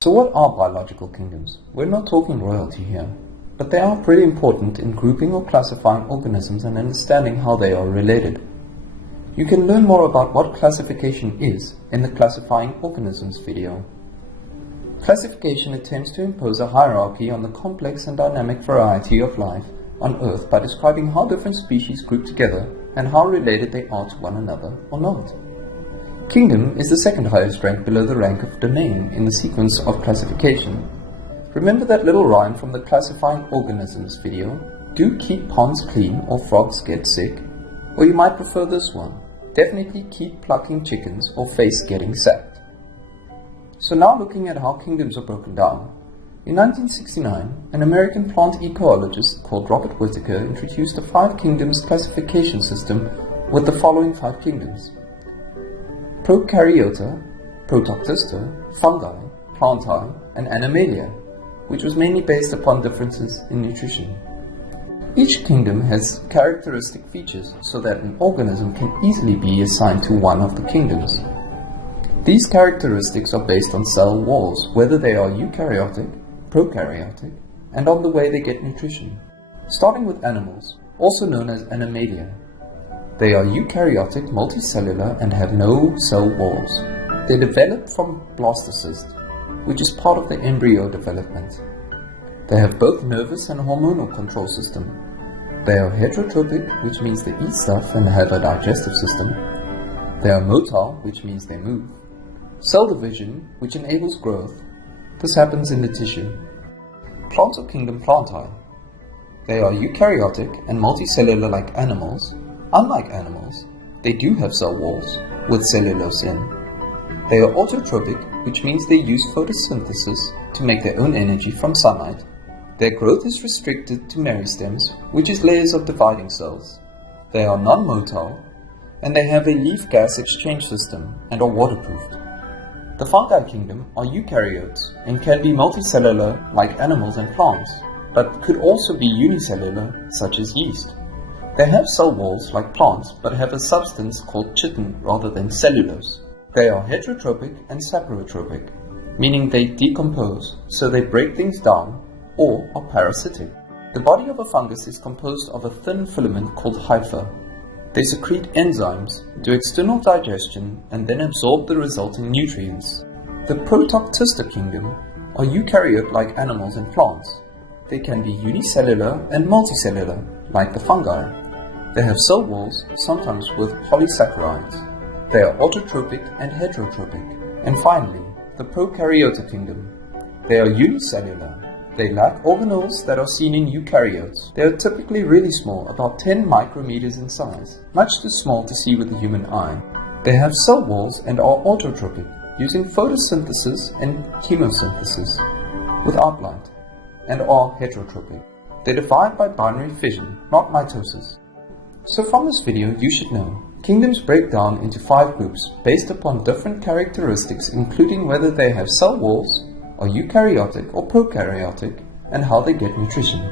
So what are biological kingdoms? We're not talking royalty here, but they are pretty important in grouping or classifying organisms and understanding how they are related. You can learn more about what classification is in the Classifying Organisms video. Classification attempts to impose a hierarchy on the complex and dynamic variety of life on Earth by describing how different species group together and how related they are to one another or not. Kingdom is the second highest rank below the rank of domain in the sequence of classification. Remember that little rhyme from the Classifying Organisms video? Do keep ponds clean or frogs get sick? Or you might prefer this one. Definitely keep plucking chickens or face getting sacked. So now looking at how kingdoms are broken down. In 1969, an American plant ecologist called Robert Whittaker introduced a 5 kingdoms classification system with the following 5 kingdoms: Prokaryota, protista, fungi, plantee, and animalia, which was mainly based upon differences in nutrition. Each kingdom has characteristic features so that an organism can easily be assigned to one of the kingdoms. These characteristics are based on cell walls, whether they are eukaryotic, prokaryotic, and on the way they get nutrition. Starting with animals, also known as animalia. They are eukaryotic, multicellular, and have no cell walls. They develop from Blastocyst, which is part of the embryo development. They have both nervous and hormonal control system. They are heterotrophic, which means they eat stuff and have a digestive system. They are motile, which means they move. Cell division, which enables growth. This happens in the tissue. Plants of kingdom plantee. They are eukaryotic and multicellular like animals. Unlike animals, they do have cell walls with cellulose in. They are autotrophic, which means they use photosynthesis to make their own energy from sunlight. Their growth is restricted to meristems, which is layers of dividing cells. They are non-motile, and they have a leaf gas exchange system and are waterproofed. The fungi kingdom are eukaryotes and can be multicellular like animals and plants, but could also be unicellular such as yeast. They have cell walls like plants, but have a substance called chitin rather than cellulose. They are heterotrophic and saprotrophic, meaning they decompose, so they break things down, or are parasitic. The body of a fungus is composed of a thin filament called hypha. They secrete enzymes, do external digestion, and then absorb the resulting nutrients. The protista kingdom are eukaryote like animals and plants. They can be unicellular and multicellular, like the fungi. They have cell walls, sometimes with polysaccharides. They are autotrophic and heterotrophic. And finally, the prokaryota kingdom. They are unicellular. They lack organelles that are seen in eukaryotes. They are typically really small, about 10 micrometers in size, much too small to see with the human eye. They have cell walls and are autotrophic, using photosynthesis and chemosynthesis without light, and are heterotrophic. They divide by binary fission, not mitosis. So from this video, you should know, kingdoms break down into 5 groups based upon different characteristics, including whether they have cell walls, are eukaryotic or prokaryotic, and how they get nutrition.